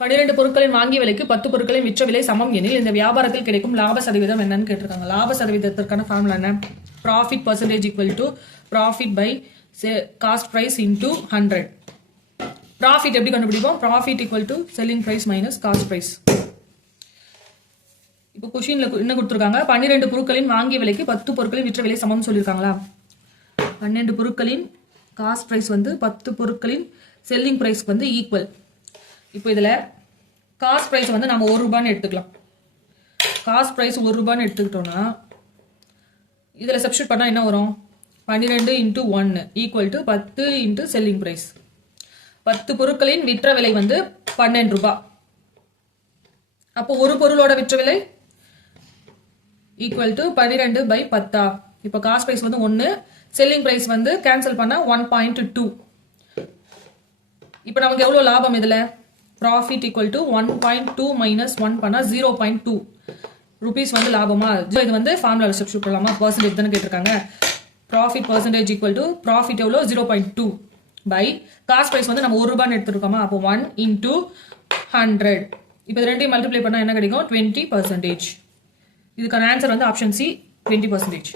பனிரெண்டு பொருட்களின் வாங்கிய விலைக்கு பத்து பொருட்களின் விற்ற விலை சமம் எனில் இந்த வியாபாரத்தில் கிடைக்கும் லாப சதவீதம் என்னன்னு கேட்டிருக்காங்க. லாப சதவீதத்திற்கான ஃபார்முலா என்ன? Profit percentage equal to profit by cost price into hundred profit எப்படி கண்டுபிடிப்போம்? Profit equal to selling price minus cost price இப்போ கொஷினில் என்ன கொடுத்துருக்காங்க? பன்னிரெண்டு பொருட்களின் வாங்கிய விலைக்கு பத்து பொருட்களின் விற்ற விலை சமம் சொல்லியிருக்காங்களா? பன்னெண்டு பொருட்களின் காஸ்ட் ப்ரைஸ் வந்து பத்து பொருட்களின் செல்லிங் ப்ரைஸ்க்கு வந்து ஈக்குவல் இப்போ இதில் காஸ்ட் ப்ரைஸ் வந்து நம்ம ஒரு ரூபான்னு எடுத்துக்கலாம். காஸ்ட் ப்ரைஸ் ஒரு ரூபான்னு எடுத்துக்கிட்டோம்னா இதில் சப்ஸ்டியூட் பண்ணால் என்ன வரும்? பன்னிரெண்டு இன்ட்டு ஒன்று ஈக்குவல் டு பத்து இன்ட்டு செல்லிங் ப்ரைஸ் பத்து பொருட்களின் விற்ற விலை வந்து பன்னெண்டு ரூபாய் அப்போ ஒரு பொருளோட விற்ற விலை ஈக்குவல் டு பன்னிரெண்டு பை பத்தா. இப்போ காஸ்ட் ப்ரைஸ் வந்து ஒன்று செல்லிங் ப்ரைஸ் வந்து கேன்சல் பண்ணால் ஒன் பாயிண்ட் டூ இப்போ நமக்கு எவ்வளோ லாபம் இதில்? Profit equal to one point two minus one பண்ணால் ஜீரோ பாயிண்ட் டூ ருபீஸ் வந்து லாபமா? இது வந்து ஃபார்முலா சப்ஸ்டியூட் பண்ணலாமா? பர்சன்டேஜ் தானே கேட்டிருக்காங்க. Profit percentage equal to profit எவ்வளோ? Zero point two by cost price வந்து நம்ம ஒரு ரூபான்னு எடுத்துருக்கோமா? அப்போ ஒன் இன்டூ ஹண்ட்ரட் இப்போ இது ரெண்டையும் மல்டிப்ளை பண்ணால் என்ன கிடைக்கும்? டுவெண்ட்டி பர்சன்டேஜ் இதுக்கான ஆன்சர் வந்து ஆப்ஷன் சி டுவெண்ட்டி பர்சன்டேஜ்